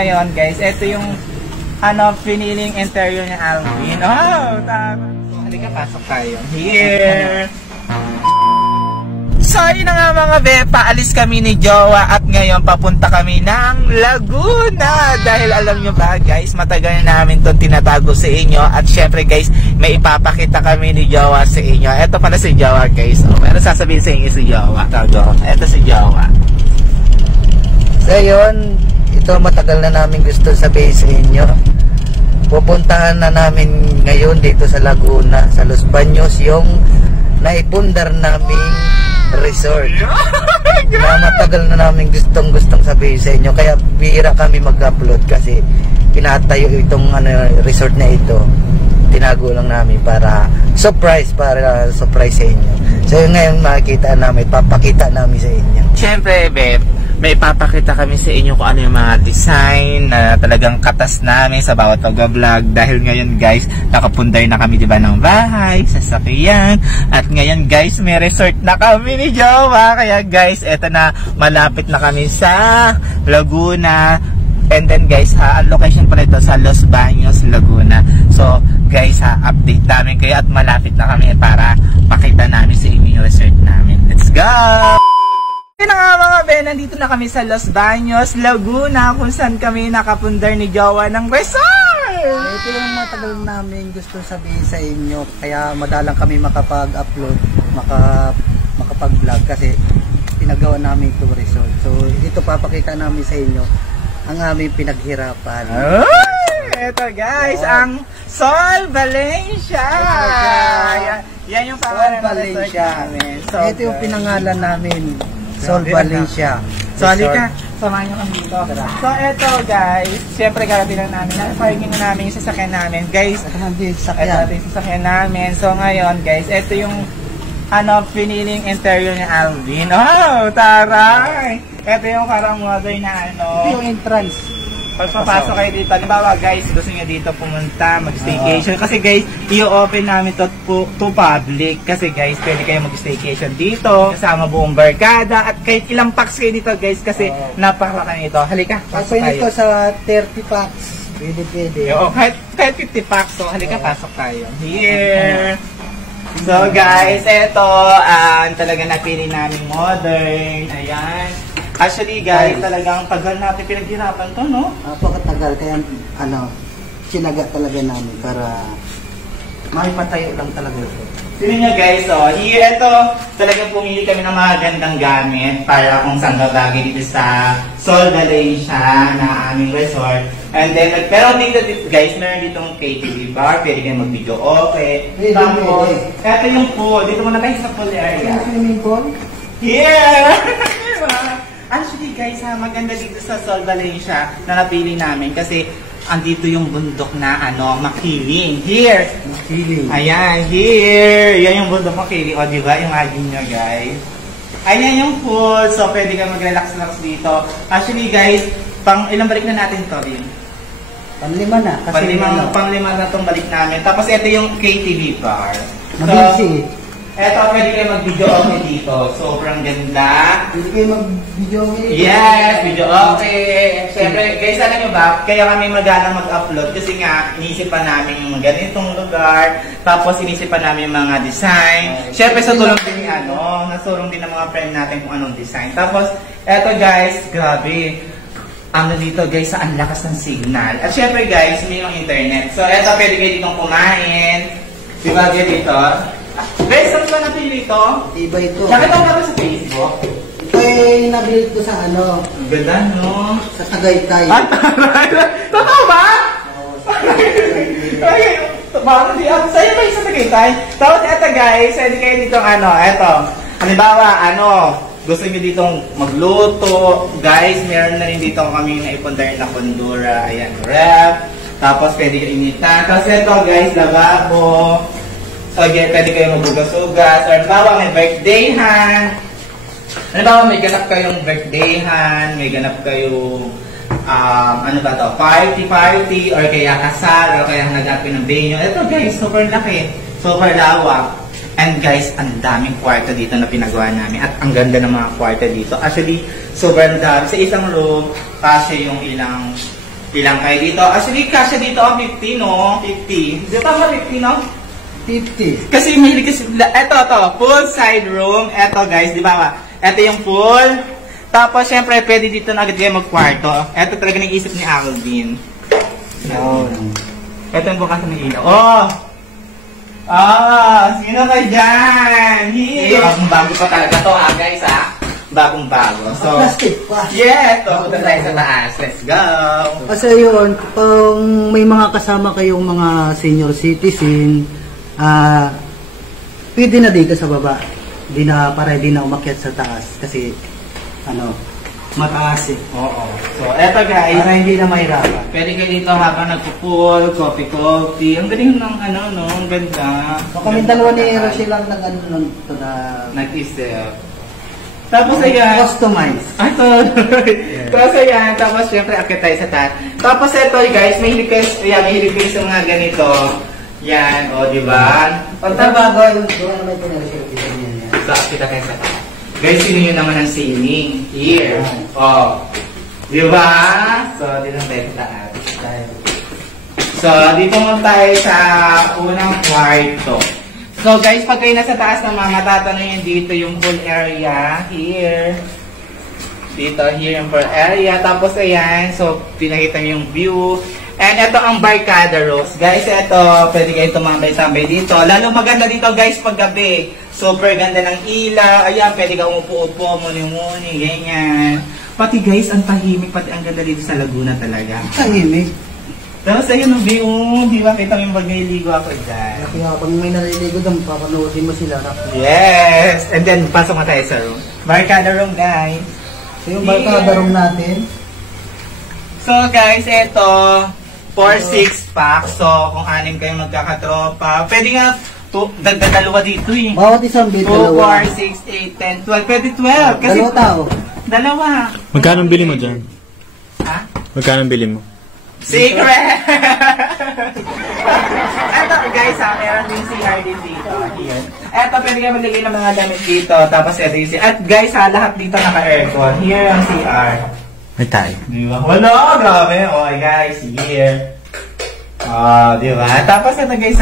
Ngayon guys, ito yung piniling interior ni Alvin. Oh, tama. Halika, pasok tayo. Here! So yun na nga mga be, paalis kami ni Jowa at ngayon papunta kami ng Laguna. Dahil alam nyo ba guys, matagal na namin itong tinatago sa inyo. At syempre guys, may ipapakita kami ni Jowa sa inyo. Ito pala si Jowa guys. Pero sasabihin sa inyo si Jowa. Ito si Jowa. So yun, ito matagal na namin gusto sabihin sa inyo. Pupuntahan na namin ngayon dito sa Laguna, sa Los Baños, yung naipundar naming resort na matagal na namin gustong sabihin sa inyo. Kaya bihira kami mag-upload kasi pinatayo itong resort na ito. Tinago lang namin para surprise sa inyo. So yun ngayon makikita namin, papakita namin sa inyo. Siyempre Beb, may papakita kami sa inyo kung ano yung mga design na talagang katas namin sa bawat pag-vlog. Dahil ngayon guys, nakapunday na kami diba ng bahay, sasakyan. At ngayon guys, may resort na kami ni Jowa. Kaya guys, eto na, malapit na kami sa Laguna. And then guys, ang location pala ito sa Los Baños, Laguna. So guys, update namin kayo at malapit na kami para pakita namin sa inyo yung resort namin. Let's go! Yun na nga mga be, nandito na kami sa Los Baños, Laguna, kung saan kami nakapundar ni Jowa ng resort! Ito yung matagal namin gusto sabihin sa inyo, kaya madalang kami makapag-upload, makapag-vlog kasi pinagawa namin itong resort. So ito papakita namin sa inyo ang aming pinaghirapan. Ito guys, ang Sol Valencia! Yan yung pangalan ng resort namin. So, ito yung pinangalan namin. Sol Valencia. So, halika, samahan nyo kami dito. So, eto guys, syempre gagawin lang namin. Naparking na namin yung sasakyan namin. Guys, ito yung sasakyan namin. So, ngayon guys, ito yung piniling interior ni Alvin. Oh, taray! Ito yung parang modern na Ito yung entrance. Pag papasok kayo dito, halimbawa guys, gusto nyo dito pumunta, mag-staycation. Kasi guys, i-open namin to public. Kasi guys, pwede kayo mag-staycation dito, kasama buong barkada. At kahit ilang packs kayo dito guys, kasi napakalaki nito. Halika, pasok tayo. Pwede ko sa 30 packs. Pwede. Kahit 50 packs, so halika, pasok tayo. Here! So guys, eto, talaga napili namin modern. Ayan. Actually guys, talagang tagal natin pinaghirapan to, no? Napakatagal, kaya sinaga talaga namin para maipatayo lang talaga ito. Sino nyo guys, here, ito, talagang pumili kami ng mga gandang gamit para kung saan gagawin dito sa Sol Valencia na aming resort. And then, pero dito guys, meron ditong KTV bar, pwede kayo mag-video okay. Tapos, ito yung pool, dito muna tayo sa pool area. Swimming pool? Here! Actually guys, maganda dito sa Sol Valencia na napili namin kasi andito yung bundok na Makiling. Here! Makiling. Ayan, here! Yan yung bundok Makiling. O diba, imagine nyo guys. Ayan yung pool. So pwede ka mag-relax-relax dito. Actually guys, ilang balik na natin to din? Panglima na. Panglima na itong balik namin. Tapos ito yung KTV bar. Mabilis eto, pwede kayo mag-video okay dito. Sobrang ganda. Pwede kayo mag-video okay? Yes, video okay. Siyempre, guys, alam nyo ba, kaya kami magalang mag-upload kasi nga, inisipan namin yung ganitong lugar. Tapos, inisipan namin yung mga design. Siyempre, sa tulong din nasurong din ng mga friend natin kung anong design. Tapos, eto guys, grabe. Dito guys, ang lakas ng signal. At syempre guys, may yung internet. So, eto, pwede kayo ditong kumain. Diba dito? Guys, saan ba napili ito? Iba ito. Nakita ko natin sa Facebook. Ito ay nabili ko sa Ang ganda, no? Sa Tagaytay. Totoo ba? Oo. Ay, parang di ako. Sa'yo ba yung sa Tagaytay? Tapos eto guys, pwede kayo ditong eto. Halimbawa, gusto nyo ditong magluto. Guys, meron na rin dito kami na ipundar na kondura. Ayan, ref. Tapos pwede kayo initan. Tapos eto guys, lababo. So again, pwede kayo magbugas-ugas. Or halimbawa may birthdayhan. Halimbawa may ganap kayong birthdayhan, may ganap kayong party, or kaya kasal, or kaya nagapin ng venue. Ito guys, super laki, super lawak. And guys, ang daming kwarto dito na pinagawa namin. At ang ganda ng mga kwarto dito. Actually, sobrang dami. Sa isang room, kasi yung ilang Ilang kayo dito? Actually, kasya dito ang 50, no? 50. Di ba ba 50, no? 50. Kasi mahilig kasi, eto, full side room. Eto guys, di ba ba? Eto yung full. Tapos, syempre, pwede dito na agad kayo magkwarto. Eto talaga nag-isip ni Alvin. Yan. Eto yung bukas ng ilaw. Oh! Sino ka dyan? Here! Bagong-bago pa talaga to, guys, Bagong-bago. So, plastic pa. yes! So, punta tayo sa taas. Let's go! Kasi yun, kung may mga kasama kayong mga senior citizen, pwede na dito sa baba. Para di na umakyat sa taas. Kasi, mataas eh. Oo. So, eto guys. Para hindi na mahirapan. Pwede kayo dito habang nagpo-pool, coffee. Ang galing ng ang ganda. So, kami dalawa ni Rochelle lang nag-isip. Tapos ayan. Customize. Ito. Tapos ayan. Tapos syempre akit tayo sa taas. Tapos ito guys, may hilig kayo sa mga ganito. Yan, di ba? Pagtabago, yung may pinag-share dito niya. So, akit tayo sa taas. Guys, sino yun naman ang ceiling? Here. Di ba? So, dito tayo sa taas. So, dito mo tayo sa unang kwarto. So guys, pag kayo nasa taas naman, matatanong yun dito yung pool area. Here. Dito, here yung pool area. Tapos ayan, so pinakita nyo yung view. And ito ang barkada rooms. Guys, ito, pwede kayo tumambay-tambay dito. Lalo maganda dito guys pag gabi. Super ganda ng ilaw. Ayan, pwede ka umupo-upo, muni-muni, ganyan. Pati guys, ang tahimik, pati ang ganda dito sa Laguna talaga. Tahimik. Tapos ayun ang view, di ba kita yung magliligo ako dyan. Kaya pag may naliligo doon, papanuotin mo sila. Yes! And then, pasok na tayo sa room. Barkada room, guys. So yung barkada room natin. So guys, ito, 4-6 pack. So, kung 6 kayo magkakatropa, pwede nga, dagdag dalawa dito eh. Bawat isang bed, 2, dalawa. 4, 6, 8, 10, 12. Pwede 12. Kasi, Dalawa tao. Dalawa. Magkano bili mo dyan? Ha? Magkano bili mo? Secret! Eto guys meron din CR din dito. Here. Eto, pwede kayo maglagay ng mga damit dito. Tapos eto yung CR. At guys lahat dito naka-aircon. Here ang CR. May tayo. Diba? Wala, grabe. Okay guys, here. Diba? Tapos eto guys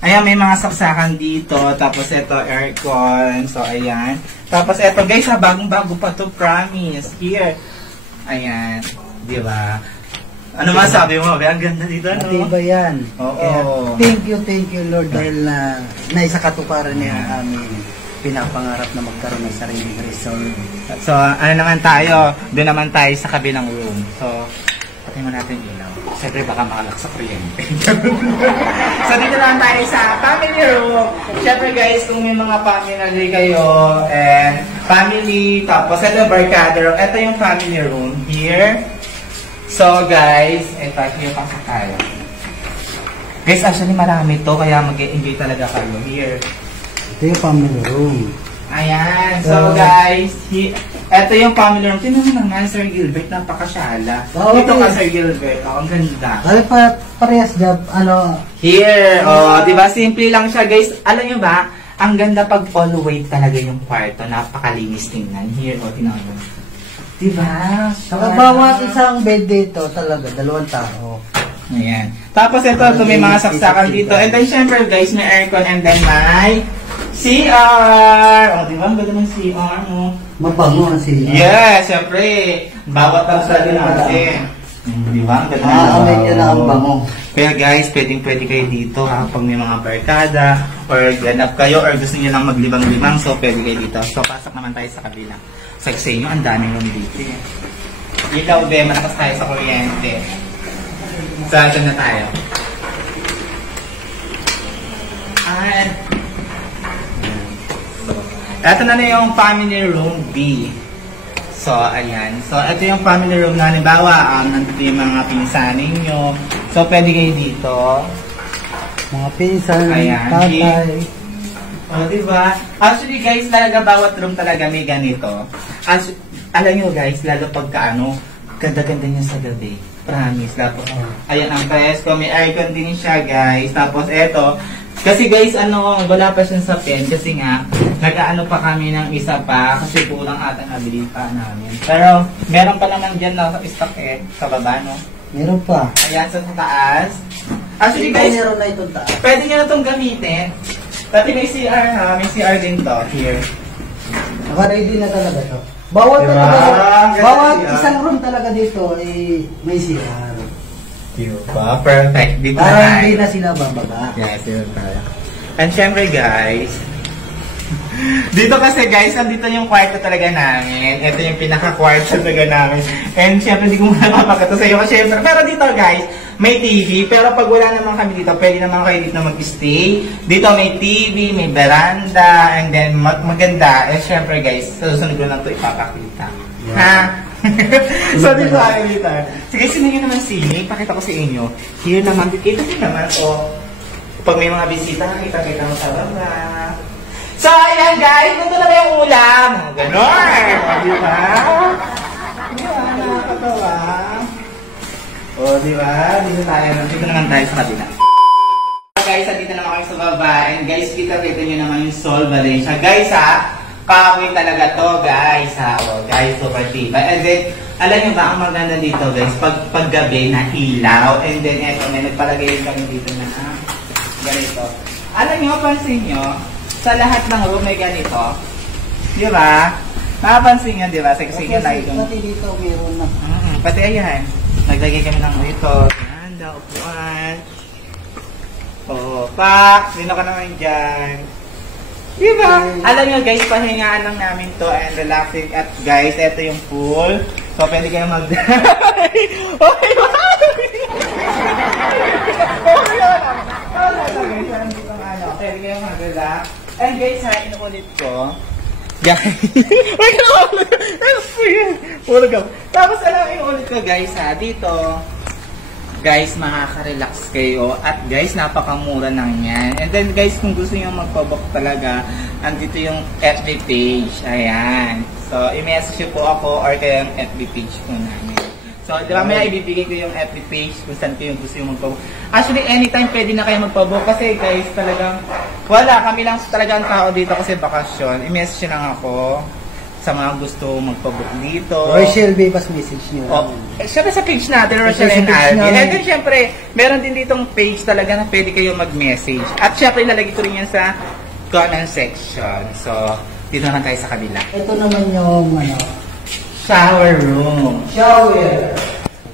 ayan, may mga saksakan dito. Tapos eto, aircon. So, ayan. Tapos eto guys bagong-bago pa to, promise. Here. Ayan. Diba? Ano masabi mo? Ang ganda dito, no? Diba yan? Oo. Kaya, thank you Lord dahil na naisakatuparan niya ang aming pinapangarap na magkaroon ng sariling resort. So, ano naman tayo? Doon naman tayo sa kabilang room. So, patay mo natin ilaw. Siyempre baka makalak sa kuryente. So, dito naman tayo sa family room. Siyempre guys, kung may mga family kayo, and family, tapos ito yung barkada room. Ito yung family room. Here. So guys, ito yung pasok tayo. Guys, actually marami to, kaya mag-enjoy talaga kayo here. Ito yung family room. Ayan, so guys, ito yung family room. Tingnan mo naman, Sir Gilbert, napakasyala. Dito ka, Sir Gilbert, ang ganda. Kaya parehas job, Here, diba, simple lang siya guys. Alam nyo ba, ang ganda pag all white talaga yung kwarto, napakalinis tingnan. Here, tingnan mo. Diba? Saka bawat isang bed dito talaga, 2 tao. Ayan. Tapos ito may mga saksakan dito. And then syempre guys, may aircon and then may CR! Diba? Ang ganda ng CR mo. Mabango ang CR. Yes, syempre. Bawat tagsa din natin. Diba? Ang ganda ng amin niya na ang bango. Kaya guys, pwede kayo dito pag may mga barkada or ganap kayo or gusto niyo lang maglibang-libang, so pwede kayo dito. So pasok naman tayo sa kabila. Sa inyo, ang daming room dito eh. Ilaw, malakas tayo sa kuryente. Saan na tayo? At ito na yung family room B. So, ayan. So, ito yung family room na halimbawa, nandito yung mga pinsanin nyo. So, pwede kayo dito. Mga pinsan, ayan, tatay. Diba? Actually guys, talaga bawat room talaga may ganito. Alam nyo guys, lalo pagka ganda-ganda niya sa gabi. Promise. Ayan ang presko, may aircon din siya guys. Tapos eto, kasi guys, wala pa siya sa pen. Kasi nga, nag-aano pa kami ng isa pa. Kasi kulang ata nabili pa namin. Pero, meron pa naman dyan na stock sa baba, no? Meron pa. Ayan, sa taas. Actually guys, Meron na itong taas. pwede nyo na itong gamitin. Dati may CR ha, may CR din to. Here. Naka-ready na talaga to. Bawat Diba? talaga, bawat Ganda siya. isang room talaga dito ay may CR. Diba? Perfect. Dito Para na hindi tayo. na sila bababa. Yes, yun tayo. And syempre guys, dito kasi guys, nandito yung kwarto talaga namin. Ito yung pinaka-kwarto talaga namin. And syempre, hindi ko muna mapakita sa iyo. Syempre, pero dito guys, may TV. Pero pag wala naman kami dito, pwede naman kayo dito mag-stay. Dito may TV, may veranda, and then maganda. And syempre guys, sa susunod ko lang ito ipapakita. Yeah. Ha? So dito tayo dito. Sige, sino yun naman sini? Pakita ko sa inyo. Here naman, kita nyo naman. O, pag may mga bisita, kita-kita mo sa baba. So, ayan guys, ito na yung ulam. Ganon. Di ba? Nakakatawa. O, di ba? Dito naman tayo sa kabila. Guys, dito naman kayo sa baba. And guys, kita-kita nyo naman yung Sol Valencia. Guys, ha? Kahoy talaga to, guys, ha? O, guys, super diba. And then, alam nyo ba, ang maganda dito, guys, pag gabi na ilaw. And then, eto, may nagpalagay kami dito na, ganito. Alam nyo, pansin nyo, sa lahat ng room may ganito. Di ba? Nakapansin nyo, di ba? Sige na ito. Pati dito meron na. Pati ayan. Naglagay kami ng dito. Yan, upuan. Oh, pak! Sino ka naman dyan? Di ba? Alam nyo guys, pahingaan lang namin to and relaxing. At guys, ito yung pool. So, pwede kayo mag-dive. Okay ba? Pwede kayo mag-relax. And guys, ha, inuulit ko. Guys. Ay, inuulit ko. Puro ka. Tapos, alam, inuulit ko, guys, ha. Dito, guys, makaka-relax kayo. At guys, napakamura lang yan. And then, guys, kung gusto nyo magpabook talaga, andito yung FB page. Ayan. So, i-message po ako or kayo yung FB page po namin. So, di ba, may ibibigay ko yung FB page kung saan kayo gusto yung magpabook. Actually, anytime pwede na kayo magpabook kasi guys, talagang wala, kami lang talaga ang tao dito kasi bakasyon. I-message lang ako sa mga gusto magpabook dito. Rochelle Bay, pas message nyo. Oh, syempre sa page natin, Rochelle and Alvin. And then syempre, meron din ditong page talaga na pwede kayo mag-message. At syempre, ilalagay ko rin yan sa comment section. So, dito na tayo sa kabila. Ito naman yung Shower room. shower.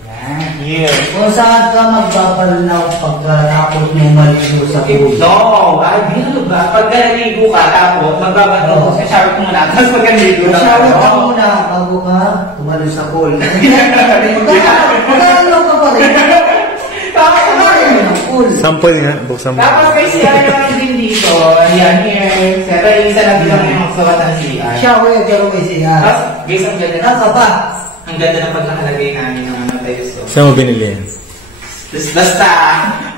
Yan, here. Kung saan ka magbabalnaw pagkatapos mo maligo sa pool. No, ano ba? Pag naligo ka, tapos magbabato sa shower ko muna, tapos pag naligo na. Shower ka muna bago ka tumalo sa pool. Magkano ka pa rin? Sample nga, buksan mo. Tapos may CR naman din dito. Ayan, here. Pero isa lang din ang magsukat ng CR. Shower pero may siya. Tapos, guys, ang ganda Nasa pa. Ang ganda ng pagkakalagay namin ng ano tayo. So, Saan mo binili yan? basta.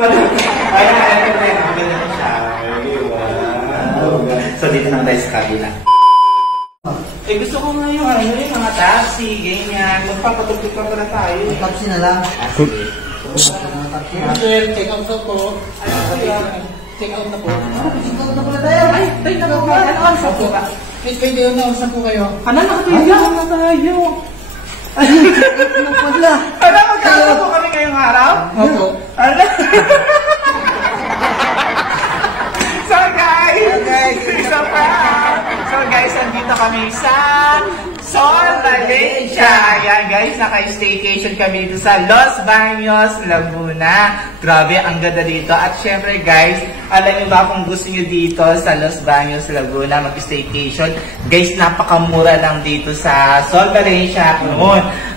Ayan, ang ganda ng shower. Wow. So, dito na tayo sa kabila. Eh, gusto ko nga yung yung mga taxi, ganyan. Magpapatugtog pa pala tayo. Tapsi na lang. Check out na po. Check out na po. Ikaw na pala tayo. Ay, tayo na po. Ano sa po ba? Please, pwede na. Saan po kayo? Ano, nakapila na tayo. Ano pala? Ano, magkakaroon po kami ngayong araw? Opo. Ano? So guys, isa pa. So guys, nandito kami sa Sol Valencia. Ayan guys, naka-staycation kami dito sa Los Baños, Laguna. Grabe, ang ganda dito. At syempre guys, alam niyo ba kung gusto niyo dito sa Los Baños, Laguna, mag-staycation? Guys, napakamura lang dito sa Sol Valencia.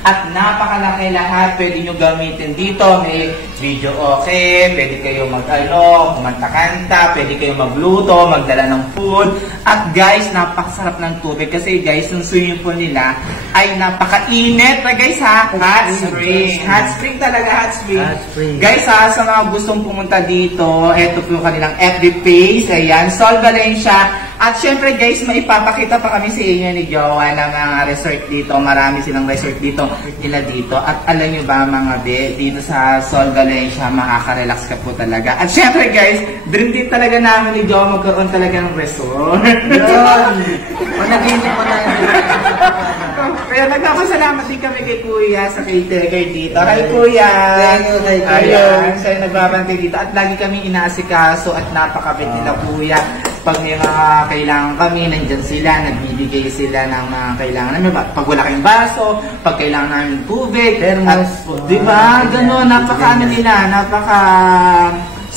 At napakalaki lahat. Pwede nyo gamitin dito. May video okay. Pwede kayo kumanta-kanta. Pwede kayo magluto, magdala ng food. At guys, napakasarap ng tubig. Kasi guys, yung swimming pool nila ay napakainit na guys ha. Hot spring. Hot spring talaga, hot spring. Hot spring. Guys ha, sa mga gustong pumunta dito, eto po yung kanilang FB page. Ayan, Sol Valencia. At syempre guys, maipapakita pa kami sa inyo ni Jowa ng resort dito. Marami silang resort dito nila dito. At alam nyo ba mga dito sa Sol Valencia, makaka-relax ka po talaga. At syempre guys, dream din talaga namin ni Jowa magkaroon talaga ng resort. Yan. Panaginip pa na yun. Kaya nagpapasalamat din kami kay Kuya sa caretaker dito. Hi Kuya! Thank you kay Kuya. Ayan, siya yung nagbabantay dito. At lagi kami inaasikaso at napakabait nila Kuya. Pag may mga kailangan kami, nandyan sila, nagbibigay sila ng mga kailangan namin. Pag wala kayong baso, pag kailangan namin tubig, Thermos. di ba? Gano'n, napaka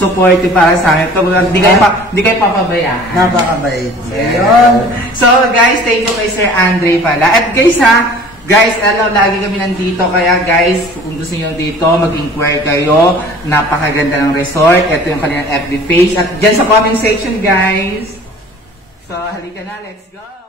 supportive para sa amin. Di kayo papabayaan. Napakabait. Ayun. So guys, thank you kay Sir Andre pala. At guys guys, lagi kami nandito. Kaya guys, kung gusto niyo dito, mag-inquire kayo. Napakaganda ng resort. Ito yung kanilang FB page. At dyan sa comment section guys. So halika na, let's go!